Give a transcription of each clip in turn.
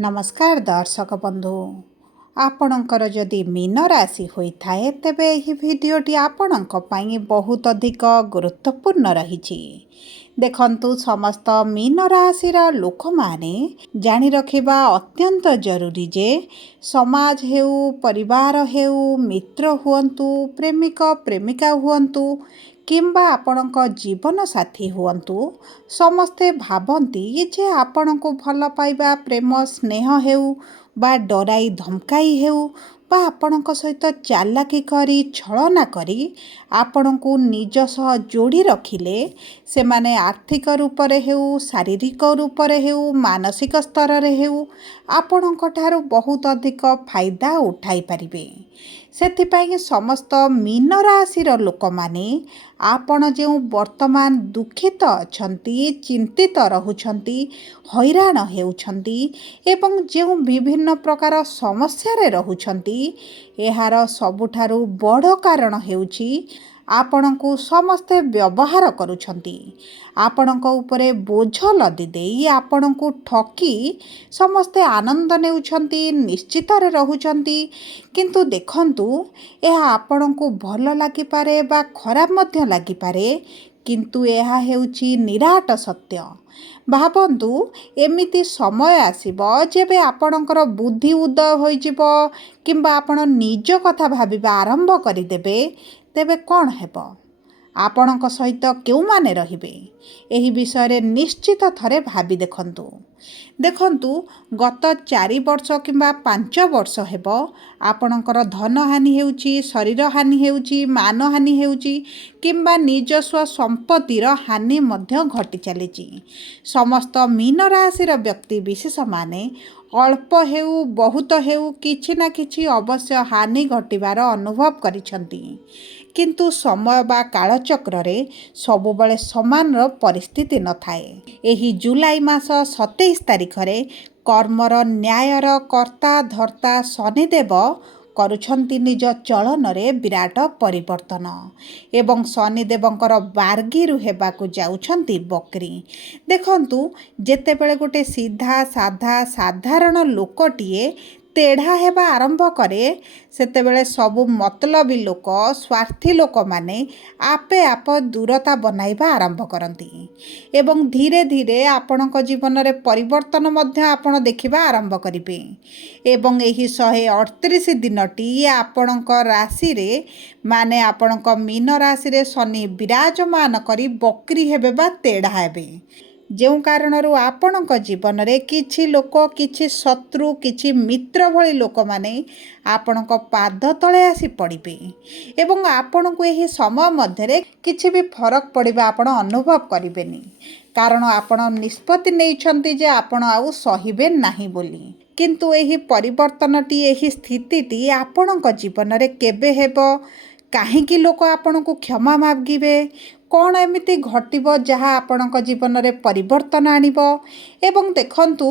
नमस्कार दर्शक बंधु आपणकर जदि मीन राशि होता है तेबे यह भिडटी आपणक पई बहुत अधिक गुरुत्वपूर्ण रही। देखंतु समस्त मीन राशि लोक माने जानी रखिबा अत्यंत जरूरी जे समाज हेउ परिवार हेउ मित्र हुअन्तु प्रेमिक प्रेमिका हुअन्तु किंबा आपणक जीवन साथी हुअन्तु समस्ते भावती जे आपणको भल पाइबा प्रेम स्नेह हेउ बा डराई धमकाई हेउ बा आपणक सहित चालाकी करी छलना करी आपणको निज सह जोड़ी रखिले से माने आर्थिक रूप रे हेउ शारीरिक रूप रे हेउ मानसिक स्तर रे हेउ आपणक ठारू बहुत अधिक फायदा उठाई परिबे। सेथिपाई समस्त मीन राशि लोक माने आपण जो वर्तमान दुखित अछंती चिंतित रहुछंती हैरान हेउछंती एवं जो विभिन्न प्रकार समस्या रे रहुछंती एहार सबुठारु बड़ कारण हेउछि आपणको समस्ते व्यवहार करुछंती आपणक उपरे बोझ लदी देई आपणको ठकी समस्ते आनंद नेउछंती निश्चित रे रहुछंती किंतु देखंतु यह आपणको भल लागि पारे बा खराब मध्य लागि पारे किंतु यह हेउछि निराट सत्य। भावन्तु एमिति समय आसीबो जेबे आपणकर बुद्धि उदय होइजिबो किंबा आपण निज कथा भाबिबा आरंभ करिदेबे तेबे कौन हेबो आपणक सहित केउ माने रहिबे एही विषय निश्चित थरे भाबी देखंतु गत 4 वर्ष किंबा 5 वर्ष हेबो आपणकर धन हानि हेउची शरीर हानि हेउची मान हानि हेउची किंबा निजस्व संपत्तिर हानि मध्य घटी चलीची। समस्त मीन राशि व्यक्ति विशेष माने अल्प हेउ बहुत हेउ किछि ना किछि अवश्य हानि घटिबार अनुभव करिछंती किंतु समय बा कालचक्र रे सबुबले समान परिस्थिति न थाए। एही जुलाई मास 27 तारिख रे कर्मर न्यायर कर्ता धर्ता शनिदेव करुछंती निज चलन रे विराट परिवर्तन एवं शनिदेवंकर बार्गीरु हेबाकु जाउछंती बकरी। देखंतु जेतेबेले गोटे सीधा साधा साधारण लोकटिए तेढ़ा हेबा आरंभ करे सेतेबेले सबु मतलबी लोक स्वार्थी लोक माने आपे आप दूरता बनाइबा आरंभ करती एवं धीरे धीरे आपणक जीवन रे परिवर्तन मध्य आपण देखिबा आरंभ करिबे एवं एही 138 दिनटी आपणक राशि रे माने आपणक मीन राशि रे शनि विराजमान करी बकरी हेबे बा तेढ़ा हेबे जो कारणरू आपणक जीवन रे किछि लोक किछि शत्रु किछि मित्र भली लोक माने आपणक पाद तले आसी पड़िबे एवं आपणको एही समय मध्यरे किछि भी फरक पड़िबा आपण अनुभव करिबेनी कारण आपण निष्पत्ति नेइछंती जे आपण आउ सहिबे नाही बोली किंतु एही परिवर्तनटी एही स्थितिटी आपणक जीवन रे केबे हेबो काहेकि लोक आपणको क्षमा मागिबे कौन एमिति घटिबो जहा आपणक जीवन रे परिवर्तन आनिबो एवं देखंतु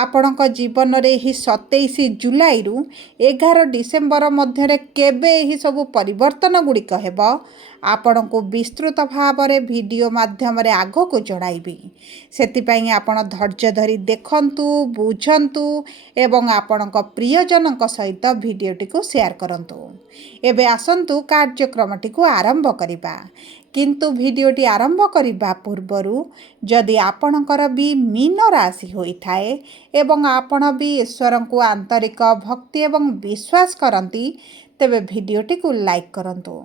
आपणक जीवन रे ही 27 जुलाई रु 11 डिसेम्बर मध्यरे केबे एही सब परिवर्तन गुड़िक हेबो आपणको विस्तृत भाव रे वीडियो माध्यम रे आगो को जणाइबी सेतिपई आपण धैर्य धरी देखंतु बुझंतु एवं आपणक प्रियजनक सहित वीडियोटी को शेयर करंतु। एबे आसंतु कार्यक्रमटी को आरंभ करिबा किंतु वीडियोटी आरंभ करिबा पूर्वरु जदि आपणकर भी मीन राशि होइथाए एवं आपण भी ईश्वर को आंतरिक भक्ति एवं विश्वास करंती तेबे वीडियोटी को लाइक करंतु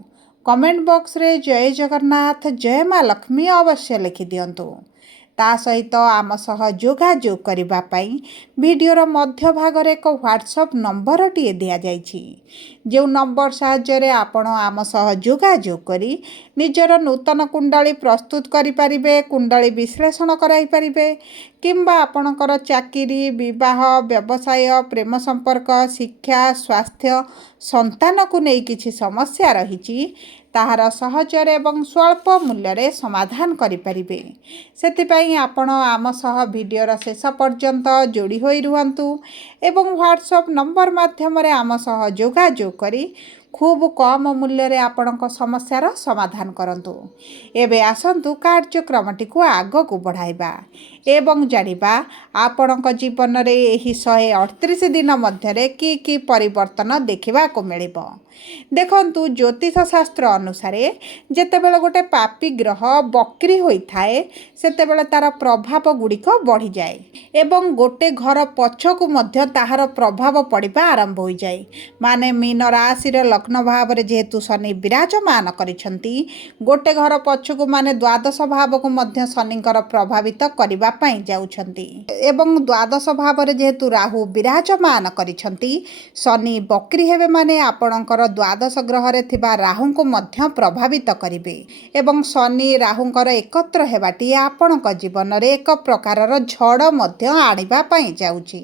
कमेंट बॉक्स रे जय जगन्नाथ जय माँ लक्ष्मी अवश्य लिखि दियंतु ता सहित आम सह जोगाजोग करिबा पई वीडियोर मध्य भाग रे एक व्हाट्सएप नंबर टिए दिया जाइछि जो नंबर साहाय्य रे आपण आम सह जोगाजोग करी निजर नूतन कुंडली प्रस्तुत करि परिबे कुंडली विश्लेषण कराई परिबे किंबा आपणकर चाकरी विवाह व्यवसाय प्रेम संपर्क शिक्षा स्वास्थ्य संतान को नहीं किछि समस्या रहिछि ताहार सहजर एवं स्वल्प मूल्य रे समाधान करि परिबे सेतिपई आपण आम सह वीडियोर शेष पर्यंत जोड़ी होई रुहंतु एवं व्हाट्सएप नंबर माध्यम रे आम सह जोगाजोग करी खूब कम मूल्य आपणक समस्यार समाधान करंतु। एबे आसंतु कार्यक्रमटी को आग को बढ़ाइबा एवं जानिबा आपणक जीवन रे एही 138 दिन मध्यरे की परिवर्तन देखिबा को मिलिबो। देखंतु ज्योतिष शास्त्र अनुसार जेतेबेले गोटे पापी ग्रह बक्री होइथाए सेतेबेले तार प्रभाव गुड़िक बढ़ी जाए एवं गोटे घर पछकु मध्य ताहार प्रभाव पड़िबा आरंभ हो जाए। माने मीन राशि लग्न भाव में जेहेतु शनि विराजमान करिसेंती गोटे घर पछकु माने द्वादश भाव को मध्य शनिकर प्रभावित करबा पई जाउछंती एवं द्वादश भाव में जेहेतु राहु विराजमान करिसेंती शनि बक्री हेबे माने आपणकर द्वादश ग्रह रे थिबा राहु को मध्य प्रभावित करिवे एवं शनि राहुंकर एकत्र हेबाटी आपणक जीवन रे एक प्रकारर झड़ मध्य आनिबा पई जाउची।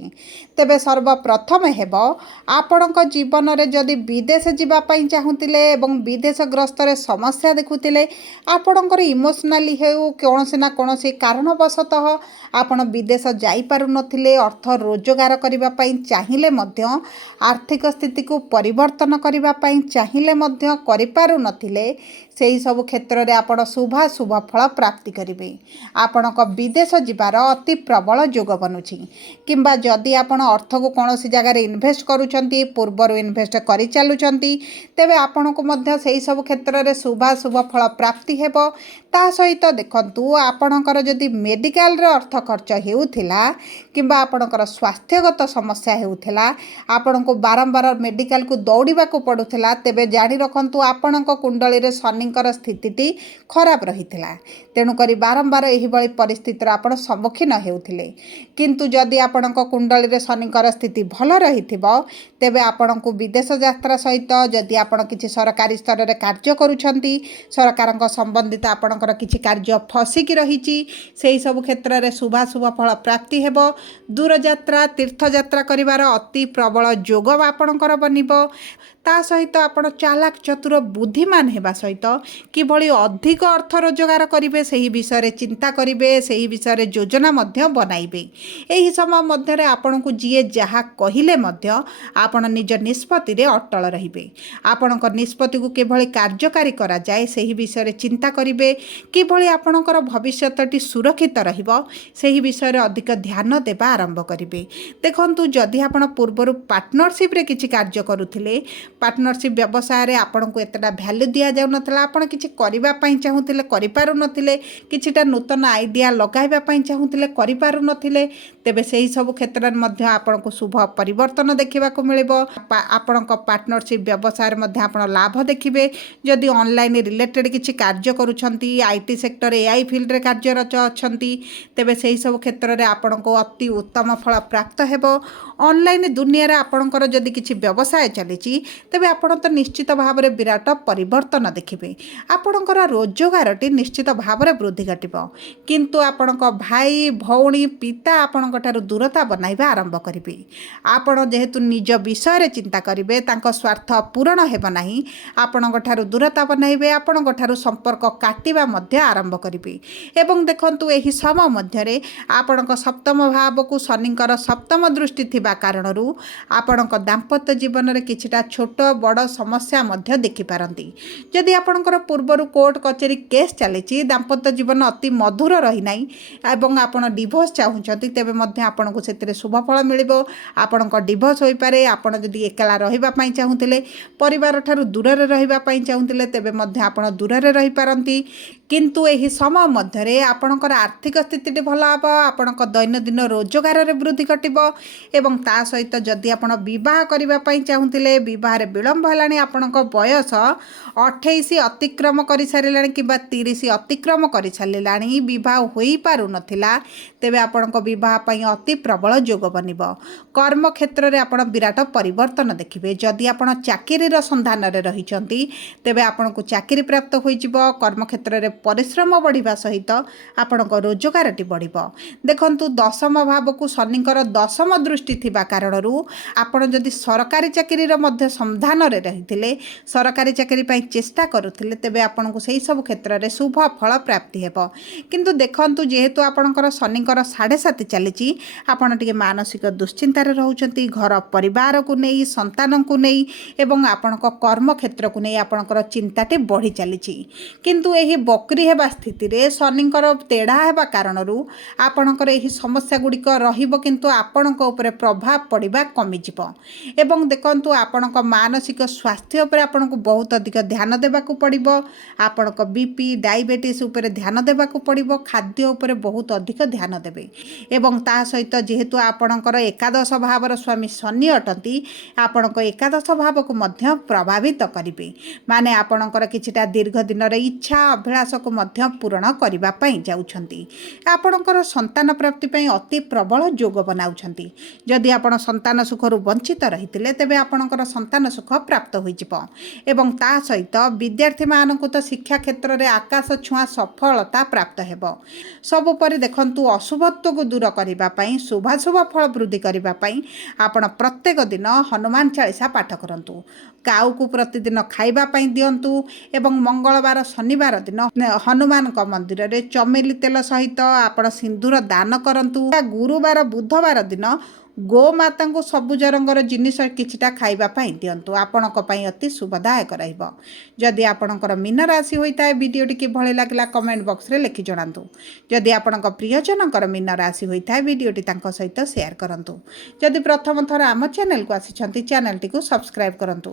तेबे सर्वप्रथम हेबो आपणक जीवन रे जदि विदेश जीवा पई चाहुतिले एवं विदेश ग्रस्त रे समस्या देखुतिले आपणकर इमोशनाली हेउ कोनोसी ना कोनोसी कारणवशतः आपण विदेश जाई पारु नथिले अर्थ रोजगार करिबा पई चाहिले मध्य आर्थिक स्थिति को परिवर्तन करिबा पई चाहिले मध्य करि पारु नथिले सेही सब क्षेत्र रे आपण शुभ फल प्राप्ति करिवे। आपणक विदेश जीवार अति प्रबल योग बनुछि किंबा जदि आपण अर्थ को कोनोसी जगह रे इन्वेस्ट करूछंती पूर्वर इन्वेस्ट करि चालुछंती तेबे आपणको मध्य सेही सब क्षेत्र रे शुभ फल प्राप्ति हेबो। ता सहित देखंतु आपणकर जदि मेडिकल रे अर्थ खर्च हेउथिला किंबा आपणकर स्वास्थ्यगत समस्या हेउथिला आपणको बारंबार मेडिकल को दौड़िबा को पडुथिला तेबे जानि रखंतु आपणक कुंडली रे शनिकर स्थितिटी खराब रहिथिला तेणु करी बारंबार एही बळी परिस्थितिर आपण सम्मुखीन हेउथिले। किंतु जदि आपणक कुंडली रे शनिकर स्थिति भल रहिथिबो तेबे आपणको विदेश यात्रा सहित जदि आपण किछि सरकारी स्तर रे कार्य करूछंती सरकारक संबंधित आपणकर किछि कार्य फसिकी रहिछि सेही सब क्षेत्र रे शुभ फल प्राप्ति हेबो। दूर यात्रा तीर्थ यात्रा करिवार अति प्रबल योग आपणकर बनिबो। ता सहित आपण चालाक चतुर बुद्धिमान हेबा सहित किभଳି अधिक अर्थ रोजगार करिवे सेही विषय रे चिंता करिवे सेही विषय रे योजना मध्य बनाइबे। एही समय मध्य रे आपणको जिए जहा कहिले मध्य आपण निज निष्पत्ति रे अटल रहिबे। आपणक निष्पत्ति को किभଳି कार्यकारी करा जाए सेही विषय रे चिंता करिवे किभଳି आपणकर भविष्यतटी सुरक्षित रहिबो सेही विषय रे अधिक ध्यान देबा आरंभ करिवे। देखंतु जदि आपण पूर्वरु पार्टनरशिप रे किछि कार्य करूथिले पार्टनरशिप व्यवसाय रे आपनको एतटा वैल्यू दिया जाउ नथला आपण किछि करिबा पई चाहुथिले करि पारु नथिले किछिटा नूतन आइडिया लगाइबा पई चाहुथिले करि पारु नथिले तेबे सेही सब क्षेत्र मध्ये आपनको शुभ परिवर्तन देखिबा को मिलिबो। आपनको पार्टनरशिप व्यवसाय रे मध्ये आपण लाभ देखिबे। जदि ऑनलाइन रिलेटेड किछि कार्य करूछंती आईटी सेक्टर एआई फील्ड रे कार्यरत अछंती तेबे सेही सब क्षेत्र रे आपनको अति उत्तम फल प्राप्त हेबो। ऑनलाइन दुनिया रे आपणकर जदि किछि व्यवसाय चलिछि तेबे आपण तो निश्चित भाव में विराट परिवर्तन देखिबे। आपणकर रोजगारटी निश्चित भाव में वृद्धि घटिबो किंतु आपणक भाई भौणी पिता आपणक ठारू दूरता बनाइबा आरंभ करिवे। आपण जेहेतु निज विषय रे चिंता करिवे तांको स्वार्थ पूर्ण हेबो नाही आपणक ठारू दूरता बनाइबे आपणक ठारू संपर्क काटिबा मध्य आरंभ करिवे। एवं देखंतु एही समय मध्य रे आपणक सप्तम भाव को शनिकर सप्तम दृष्टि थिबा कारणरू आपणक दाम्पत्य जीवन रे किछिटा छोट बड़ समस्या मध्य देखि पारंती। जदि आपणकर पूर्वरु कोर्ट कचेरी केस चलीछि दाम्पत्य जीवन अति मधुर रही नाही एवं आपण डिवोर्स चाहुछंती तेबे मध्य आपणको सेतिरे शुभ फल मिलिबो। आपणक डिवोर्स होई पारे आपण जदि एकला रहिबा पई चाहुथिले परिवार ठारू दूर रे रहिबा पई चाहुथिले तेबे मध्य आपण दूर रे रहि पारंती। किंतु एही समय मध्य रे आपणकर आर्थिक स्थिति भल हबो आपणक दैनंदिन रोजगार रे वृद्धि घटिबो एवं ता सहित जदि आपण विवाह करिबा पई चाहुथिले विवाह रे विलंब हलाणी आपणक बयस 28 अतिक्रम करि सारिलाणी किबा 30 अतिक्रम करि सारिलाणी विवाह होई पारु नथिला तेबे आपणक विवाह पई अति प्रबल योग बनिबो। कर्म क्षेत्र रे आपण विराट परिवर्तन देखिबे। जदि आपण चाकरी रो संधान रे रहिचंती तेबे आपणको चाकरी प्राप्त होई जिवो कर्म क्षेत्र रे परिश्रम बढ़िया सहित आपण रोजगारटी बढ़। देखंतु दशम भाव को शनिकर दशम दृष्टि थिबा कारणरू आपण जदि सरकारी चाकरी मध्य संधान रे रहिथिले सरकारी चाकरी पई चेष्टा करुथिले तेबे आपण को सही सब क्षेत्र में शुभ फल प्राप्ति हेबो। किंतु देखंतु जेहेतु आपणकर शनिकर 7.5 चली आपण टिके मानसिक दुश्चिंतार रहउचंती घर परिवार को नहीं संतान को नहीं एवं आपणक कर्म क्षेत्र को नहीं आपणकर चिंताटे बढ़ी चली। किंतु एही बकरी हेबा स्थिति रे शनिकर तेढ़ा हेबा कारणरू आपणकर एही समस्या गुड़िक रहिबो किंतु आपणक उपरे प्रभाव पड़िबा कमी जिवो। एवं देखंतु आपणक मानसिक स्वास्थ्य उपरे आपणक बहुत अधिक ध्यान देबाकू पड़िबो। आपणक बीपी डायबिटीज उपरे ध्यान देबाकू पड़िबो। खाद्य उपरे बहुत अधिक ध्यान देबे एवं ता सहित जेहेतु आपणकर एकादश भावर स्वामी शनि अटंती आपणक एकादश भाव को मध्य प्रभावित करिवे। माने आपणकर किछिटा दीर्घ दिन रे इच्छा अभिलाष को मध्य पूर्ण करिबा पई जाउछंती। आपणकर संतान प्राप्ति पई अति प्रबल योग बनाउछंती। जदि आपण संतान सुखरु वंचित रहितिले तेबे आपणकर संतान सुख प्राप्त होई जिवो एवं ता सहित विद्यार्थी मानकु तो शिक्षा क्षेत्र रे आकाश छुआ सफलता प्राप्त हेबो। सब परि देखंतु अशुभत्व को दूर करिबा पई शुभाशुभ फल वृद्धि करिबा पई आपण प्रत्येक दिन हनुमान चालीसा पाठ करंतु। काऊ को प्रतिदिन खाइबा पई दियंतु एवं मंगलवार शनिवार दिन हनुमान मंदिर रे चमेली तेल सहित आपण सिंदूर दान करंतु। गुरुवार बुधवार दिन गोमाता को सबुज रंगर जिनिस किछिटा खाइबा पई दियंतु आपणक पई अति शुभदायक रहिबो। जदि आपणकर मीन राशि होइता है वीडियोटी किभଳି लागला कमेंट बॉक्स रे लिखि जणांतु। जदि आपणक प्रियजनकर मीन राशि होइता है वीडियोटी तांको सहित शेयर करंतु। जदि प्रथम थर आम चैनल को आसिछंती चैनल टी को सब्सक्राइब करंतु।